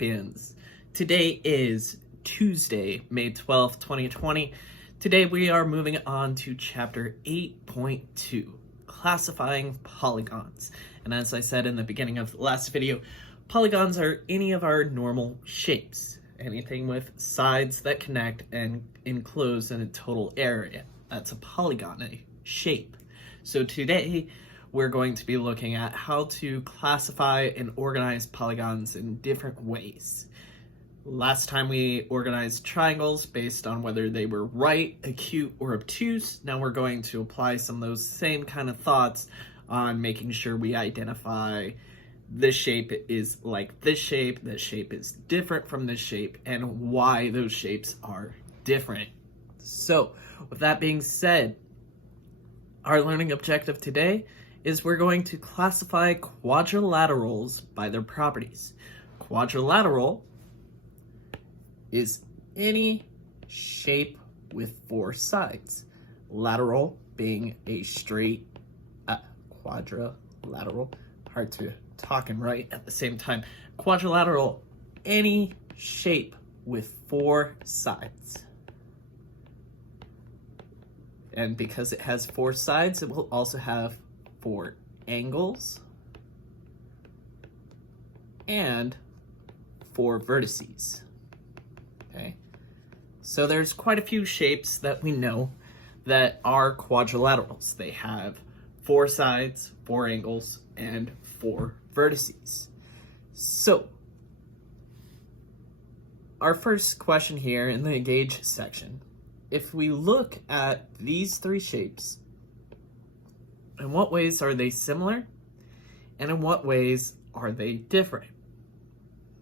champions. Today is Tuesday, May 12th, 2020. Today we are moving on to chapter 8.2, classifying polygons. And as I said in the beginning of the last video, polygons are any of our normal shapes, anything with sides that connect and enclose in a total area. That's a polygon, a shape. So today we're going to be looking at how to classify and organize polygons in different ways. Last time we organized triangles based on whether they were right, acute, or obtuse. Now we're going to apply some of those same kind of thoughts on making sure we identify this shape is like this shape is different from this shape, and why those shapes are different. So with that being said, our learning objective today is we're going to classify quadrilaterals by their properties. Quadrilateral is any shape with four sides. Lateral being a straight, quadrilateral, hard to talk and write at the same time. Quadrilateral, any shape with four sides. And because it has four sides, it will also have four angles and four vertices. Okay, so there's quite a few shapes that we know that are quadrilaterals. They have four sides, four angles, and four vertices. So our first question here in the gauge section, if we look at these three shapes, in what ways are they similar, and in what ways are they different?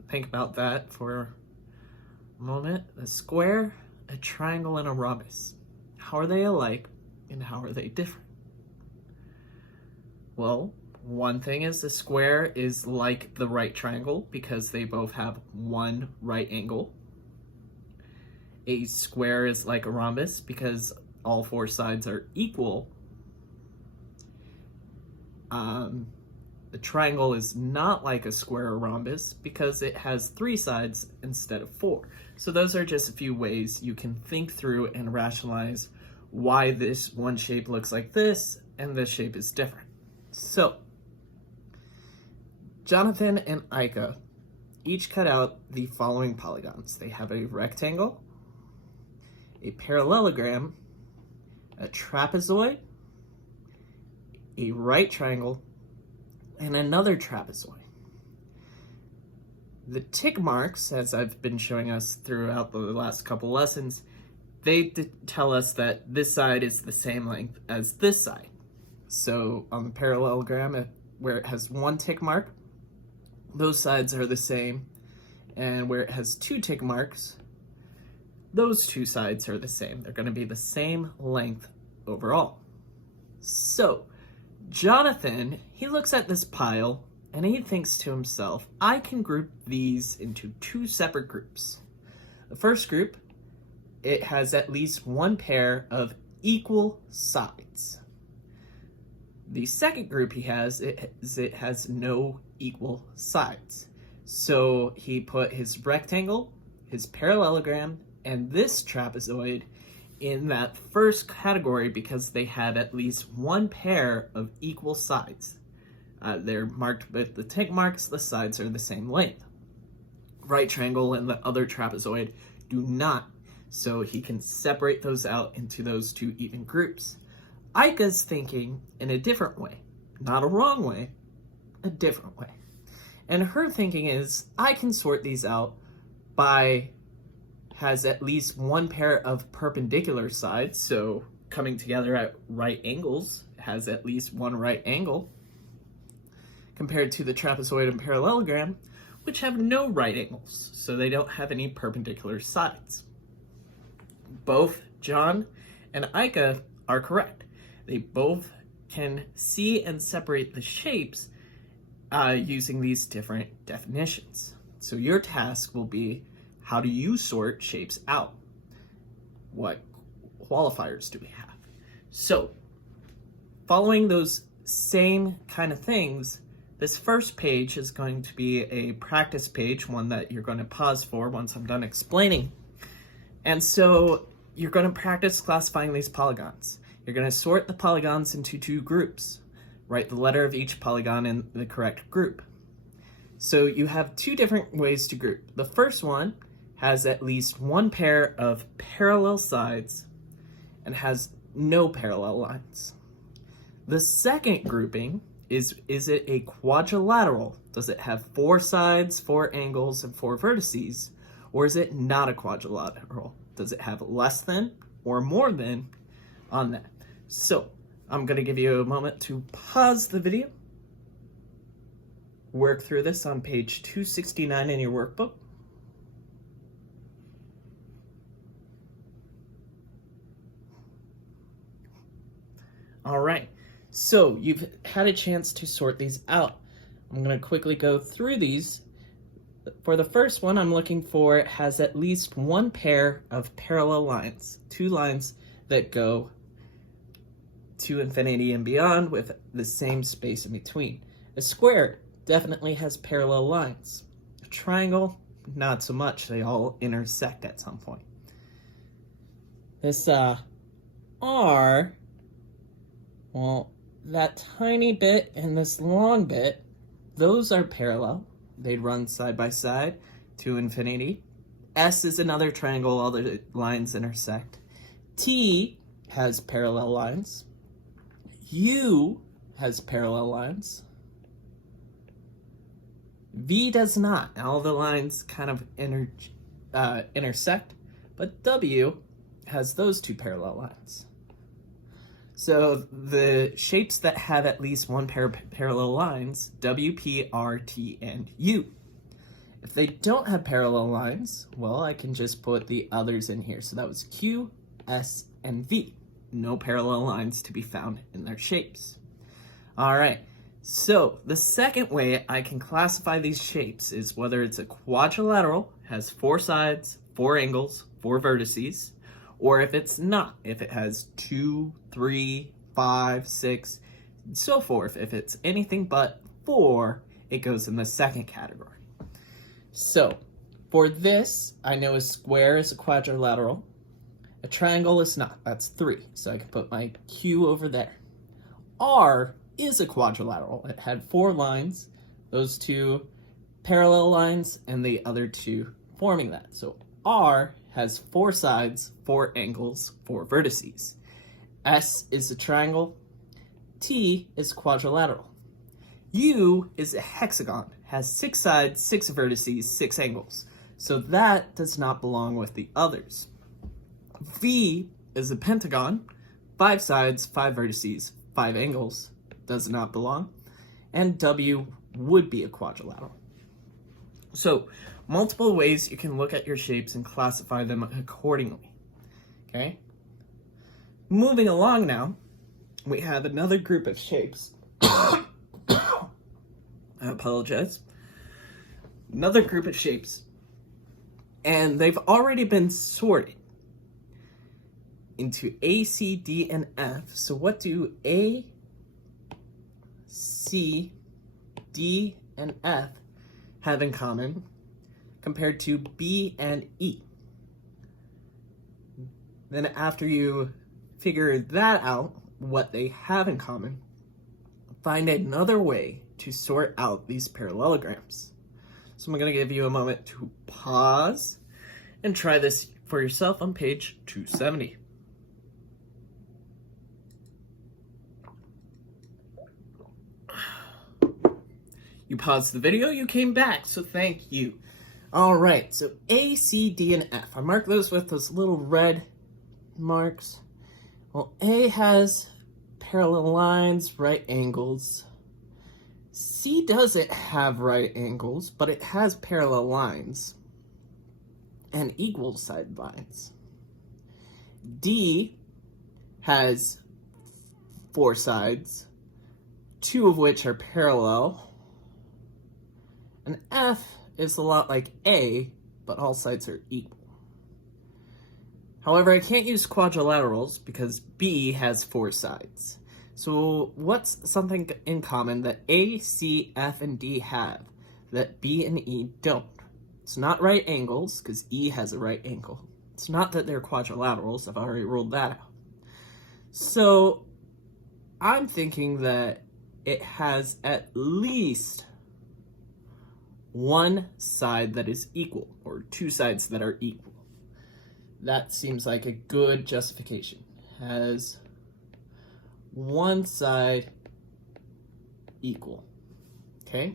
Think about that for a moment. A square, a triangle, and a rhombus. How are they alike, and how are they different? Well, one thing is the square is like the right triangle because they both have one right angle. A square is like a rhombus because all four sides are equal. The triangle is not like a square or rhombus because it has three sides instead of four. So those are just a few ways you can think through and rationalize why this one shape looks like this and this shape is different. So Jonathan and Ika each cut out the following polygons. They have a rectangle, a parallelogram, a trapezoid, a right triangle, and another trapezoid. The tick marks, as I've been showing us throughout the last couple lessons, they tell us that this side is the same length as this side. So on the parallelogram, where it has one tick mark, those sides are the same, and where it has two tick marks, those two sides are the same. They're going to be the same length overall. So Jonathan, he looks at this pile and he thinks to himself, I can group these into two separate groups. The first group, it has at least one pair of equal sides. The second group he has, it has no equal sides. So he put his rectangle, his parallelogram, and this trapezoid in that first category because they had at least one pair of equal sides. They're marked with the tick marks, the sides are the same length. Right triangle and the other trapezoid do not, so he can separate those out into those two even groups. Ika's thinking in a different way, not a wrong way, a different way. And her thinking is, I can sort these out by has at least one pair of perpendicular sides, so coming together at right angles, has at least one right angle, compared to the trapezoid and parallelogram, which have no right angles, so they don't have any perpendicular sides. Both John and Ika are correct. They both can see and separate the shapes using these different definitions. So your task will be, how do you sort shapes out? What qualifiers do we have? So, following those same kind of things, This first page is going to be a practice page, one that you're going to pause for once I'm done explaining. And so you're going to practice classifying these polygons. You're going to sort the polygons into two groups. Write the letter of each polygon in the correct group. So you have two different ways to group. The first one has at least one pair of parallel sides and has no parallel lines. The second grouping is it a quadrilateral? Does it have 4 sides, 4 angles, and 4 vertices? Or is it not a quadrilateral? Does it have less than or more than on that? So I'm going to give you a moment to pause the video, work through this on page 269 in your workbook. All right, so you've had a chance to sort these out. I'm going to quickly go through these. For the first one, I'm looking for has at least one pair of parallel lines, 2 lines that go to infinity and beyond with the same space in between. A square definitely has parallel lines. A triangle, not so much. They all intersect at some point. This R, well, that tiny bit and this long bit, those are parallel. They'd run side by side to infinity. S is another triangle, all the lines intersect. T has parallel lines. U has parallel lines. V does not. All the lines kind of intersect, but W has those 2 parallel lines. So the shapes that have at least one pair of parallel lines, W, P, R, T, and U. If they don't have parallel lines, well, I can just put the others in here. So that was Q, S, and V. No parallel lines to be found in their shapes. All right, so the second way I can classify these shapes is whether it's a quadrilateral, has 4 sides, 4 angles, 4 vertices, or if it's not, if it has 2, 3, 5, 6, and so forth. If it's anything but 4, it goes in the second category. So for this, I know a square is a quadrilateral. A triangle is not. That's 3. So I can put my Q over there. R is a quadrilateral. It had 4 lines, those 2 parallel lines, and the other 2 forming that. So R has 4 sides, 4 angles, 4 vertices. S is a triangle. T is quadrilateral. U is a hexagon, has 6 sides, 6 vertices, 6 angles. So that does not belong with the others. V is a pentagon, 5 sides, 5 vertices, 5 angles, does not belong. And W would be a quadrilateral. So multiple ways you can look at your shapes and classify them accordingly. Okay? Moving along now, we have another group of shapes. I apologize. Another group of shapes. And they've already been sorted into A, C, D, and F. So what do A, C, D, and F have in common compared to B and E? Then after you figure that out, what they have in common, find another way to sort out these parallelograms. So I'm going to give you a moment to pause and try this for yourself on page 270. You paused the video, you came back, so thank you. All right, so A, C, D, and F. I marked those with those little red marks. Well, A has parallel lines, right angles. C doesn't have right angles, but it has parallel lines and equal side lines. D has 4 sides, 2 of which are parallel. And F is a lot like A, but all sides are equal. However, I can't use quadrilaterals because B has 4 sides. So what's something in common that A, C, F, and D have that B and E don't? It's not right angles, because E has a right angle. It's not that they're quadrilaterals. I've already ruled that out. So I'm thinking that it has at least one side that is equal, or two sides that are equal. That seems like a good justification. Has one side equal. Okay?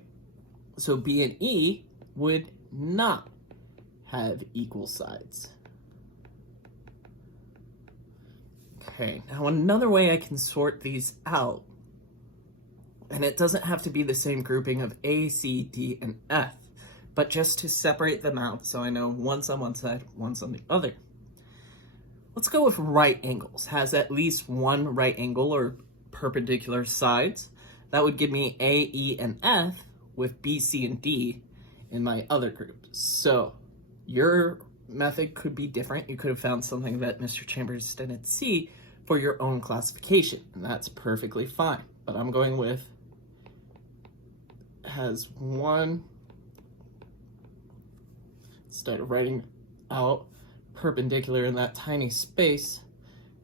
So B and E would not have equal sides. Okay, now another way I can sort these out, and it doesn't have to be the same grouping of A, C, D, and F, but just to separate them out so I know one's on one side, one's on the other. Let's go with right angles. Has at least one right angle or perpendicular sides. That would give me A, E, and F, with B, C, and D in my other group. So your method could be different. You could have found something that Mr. Chambers didn't see for your own classification, and that's perfectly fine. But I'm going with has one, instead of writing out perpendicular in that tiny space,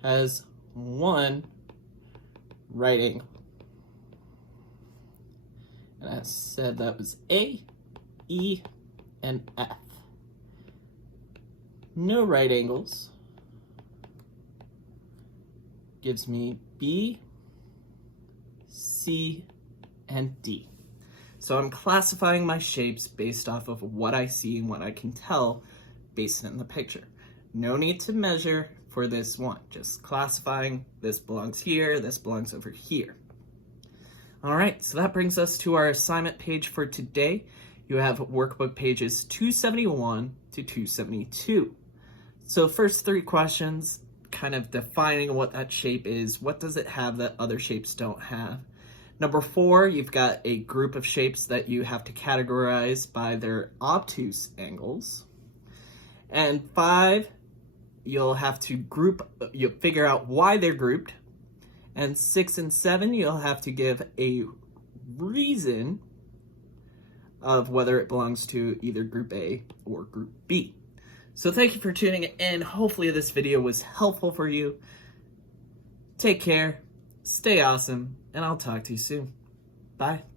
has one right angle. And I said that was A, E, and F. No right angles gives me B, C, and D. So I'm classifying my shapes based off of what I see and what I can tell based on the picture. No need to measure for this one, just classifying this belongs here, this belongs over here. All right, so that brings us to our assignment page for today. You have workbook pages 271 to 272. So first three questions, kind of defining what that shape is. What does it have that other shapes don't have? Number 4, you've got a group of shapes that you have to categorize by their obtuse angles. And 5, you'll have to you'll figure out why they're grouped. And 6 and 7, you'll have to give a reason of whether it belongs to either group A or group B. So thank you for tuning in. Hopefully this video was helpful for you. Take care, stay awesome, and I'll talk to you soon. Bye.